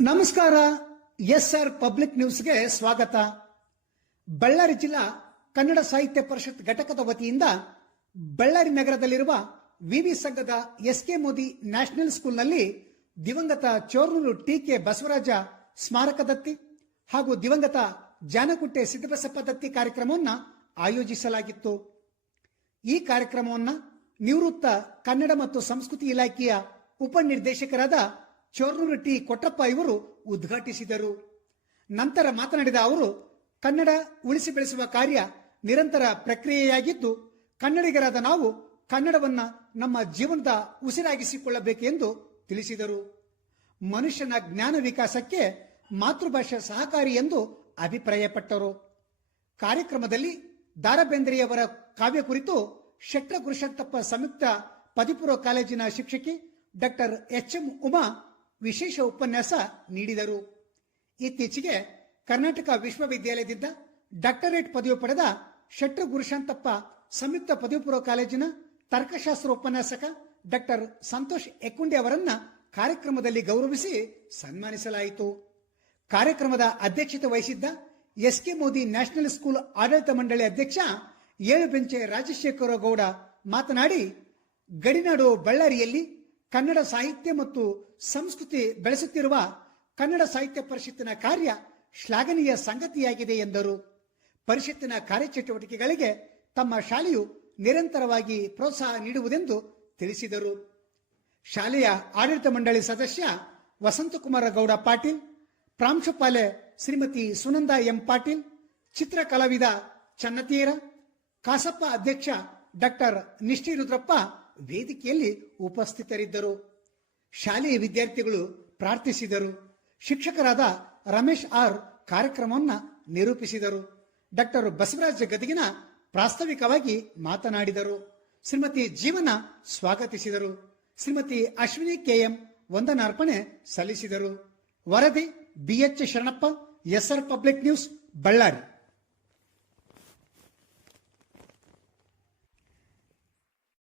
ನಮಸ್ಕಾರ. S R public ನ್ಯೂಸ್ಗೆ ಸ್ವಾಗತ. ಬಳ್ಳಾರಿ ಜಿಲ್ಲಾ ಕನ್ನಡ ಸಾಹಿತ್ಯ ಪರಿಷತ್ ಘಟಕದ ವತಿಯಿಂದ ಬಳ್ಳಾರಿ ನಗರದಲ್ಲಿರುವ ವಿವಿ ಸಂಘದ ಎಸ್ಕೆ ಮೋದಿ ನ್ಯಾಷನಲ್ ಸ್ಕೂಲ್ನಲ್ಲಿ ದಿವಂಗತ ಚೋರ್ನೂರು ಟಿ.ಕೆ. ಬಸವರಾಜ ಸ್ಮಾರಕ ದತ್ತಿ ಹಾಗೂ ದಿವಂಗತ ಜಾನಕುಂಟೆ ಸಿದ್ದಬಸಪ್ಪ ದತ್ತಿ ಕಾರ್ಯಕ್ರಮವನ್ನು ಆಯೋಜಿಸಲಾಗಿತ್ತು. ಈ ಕಾರ್ಯಕ್ರಮವನ್ನು ನಿವೃತ್ತ ಕನ್ನಡ ಮತ್ತು ಸಂಸ್ಕೃತಿ ಇಲಾಖೆಯ ಉಪನಿರ್ದೇಶಕರಾದ ಚೋರ್ನೂರು ಟಿ. ಕೊಟ್ಟಪ್ಪ ಇವರು ಉದ್ಘಾಟಿಸಿದರು. ನಂತರ ಮಾತನಾಡಿದ ಅವರು, ಕನ್ನಡ ಉಳಿಸಿ ಬೆಳೆಸುವ ಕಾರ್ಯ ನಿರಂತರ ಪ್ರಕ್ರಿಯೆಯಾಗಿದ್ದು, ಕನ್ನಡಿಗರಾದ ನಾವು ಕನ್ನಡವನ್ನ ನಮ್ಮ ಜೀವನದ ಉಸಿರಾಗಿಸಿಕೊಳ್ಳಬೇಕೆಂದು ತಿಳಿಸಿದರು. ಮನುಷ್ಯನ ಜ್ಞಾನ ವಿಕಾಸಕ್ಕೆ ಮಾತೃಭಾಷೆ ಸಹಕಾರಿ ಎಂದು ಅಭಿಪ್ರಾಯಪಟ್ಟರು. ಕಾರ್ಯಕ್ರಮದಲ್ಲಿ ದಾರಾಬೇಂದ್ರೆಯವರ ಕಾವ್ಯ ಕುರಿತು ಶೆಟ್ರ ಗುರುಶಂತಪ್ಪ ಸಂಯುಕ್ತ ಪದವಿಪೂರ್ವ ಕಾಲೇಜಿನ ಶಿಕ್ಷಕಿ ಡಾಕ್ಟರ್ ಎಚ್.ಎಂ. ಉಮಾ ವಿಶೇಷ ಉಪನ್ಯಾಸ ನೀಡಿದರು. ಇತ್ತೀಚೆಗೆ ಕರ್ನಾಟಕ ವಿಶ್ವವಿದ್ಯಾಲಯದಿಂದ ಡಾಕ್ಟರೇಟ್ ಪದವಿ ಪಡೆದ ಶೆಟ್ರ ಗುರುಶಂತಪ್ಪ ಸಂಯುಕ್ತ ಪದವಿಪೂರ್ವ ಕಾಲೇಜಿನ ತರ್ಕಶಾಸ್ತ್ರ ಉಪನ್ಯಾಸಕ ಡಾಕ್ಟರ್ ಸಂತೋಷ್ ಎಕ್ಕುಂಡಿ ಅವರನ್ನ ಕಾರ್ಯಕ್ರಮದಲ್ಲಿ ಗೌರವಿಸಿ ಸನ್ಮಾನಿಸಲಾಯಿತು. ಕಾರ್ಯಕ್ರಮದ ಅಧ್ಯಕ್ಷತೆ ವಹಿಸಿದ್ದ ಎಸ್ಕೆ ಮೋದಿ ನ್ಯಾಷನಲ್ ಸ್ಕೂಲ್ ಆಡಳಿತ ಮಂಡಳಿ ಅಧ್ಯಕ್ಷ ಏಳುಬೆಂಚೆ ರಾಜಶೇಖರ ಗೌಡ ಮಾತನಾಡಿ, ಗಡಿನಾಡು ಬಳ್ಳಾರಿಯಲ್ಲಿ ಕನ್ನಡ ಸಾಹಿತ್ಯ ಮತ್ತು ಸಂಸ್ಕೃತಿ ಬೆಳೆಸುತ್ತಿರುವ ಕನ್ನಡ ಸಾಹಿತ್ಯ ಪರಿಷತ್ತಿನ ಕಾರ್ಯ ಶ್ಲಾಘನೀಯ ಸಂಗತಿಯಾಗಿದೆ ಎಂದರು. ಪರಿಷತ್ತಿನ ಕಾರ್ಯಚಟುವಟಿಕೆಗಳಿಗೆ ತಮ್ಮ ಶಾಲೆಯು ನಿರಂತರವಾಗಿ ಪ್ರೋತ್ಸಾಹ ನೀಡುವುದೆಂದು ತಿಳಿಸಿದರು. ಶಾಲೆಯ ಆಡಳಿತ ಮಂಡಳಿ ಸದಸ್ಯ ವಸಂತಕುಮಾರ ಗೌಡ ಪಾಟೀಲ್, ಪ್ರಾಂಶುಪಾಲೆ ಶ್ರೀಮತಿ ಸುನಂದ ಎಂ ಪಾಟೀಲ್, ಚಿತ್ರ ಕಲಾವಿದ ಚನ್ನತೀರ, ಕಾಸಪ್ಪ ಅಧ್ಯಕ್ಷ ಡಾಕ್ಟರ್ ನಿಷ್ಠಿ ರುದ್ರಪ್ಪ ವೇದಿಕೆಯಲ್ಲಿ ಉಪಸ್ಥಿತರಿದ್ದರು. ಶಾಲೆಯ ವಿದ್ಯಾರ್ಥಿಗಳು ಪ್ರಾರ್ಥಿಸಿದರು. ಶಿಕ್ಷಕರಾದ ರಮೇಶ್ ಆರ್ ಕಾರ್ಯಕ್ರಮವನ್ನು ನಿರೂಪಿಸಿದರು. ಡಾಕ್ಟರ್ ಬಸವರಾಜ ಗದಗಿನ ಪ್ರಾಸ್ತಾವಿಕವಾಗಿ ಮಾತನಾಡಿದರು. ಶ್ರೀಮತಿ ಜೀವನ ಸ್ವಾಗತಿಸಿದರು. ಶ್ರೀಮತಿ ಅಶ್ವಿನಿ ಕೆಎಂ ವಂದನಾರ್ಪಣೆ ಸಲ್ಲಿಸಿದರು. ವರದಿ BH Sharanappa, SR public news, Ballari.